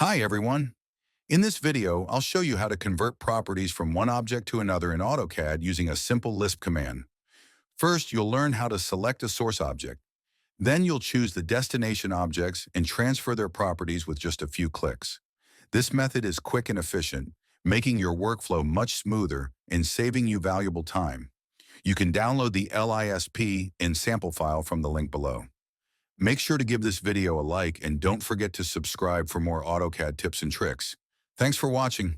Hi everyone. In this video, I'll show you how to convert properties from one object to another in AutoCAD using a simple LISP command. First, you'll learn how to select a source object. Then you'll choose the destination objects and transfer their properties with just a few clicks. This method is quick and efficient, making your workflow much smoother and saving you valuable time. You can download the LISP and sample file from the link below. Make sure to give this video a like and don't forget to subscribe for more AutoCAD tips and tricks. Thanks for watching.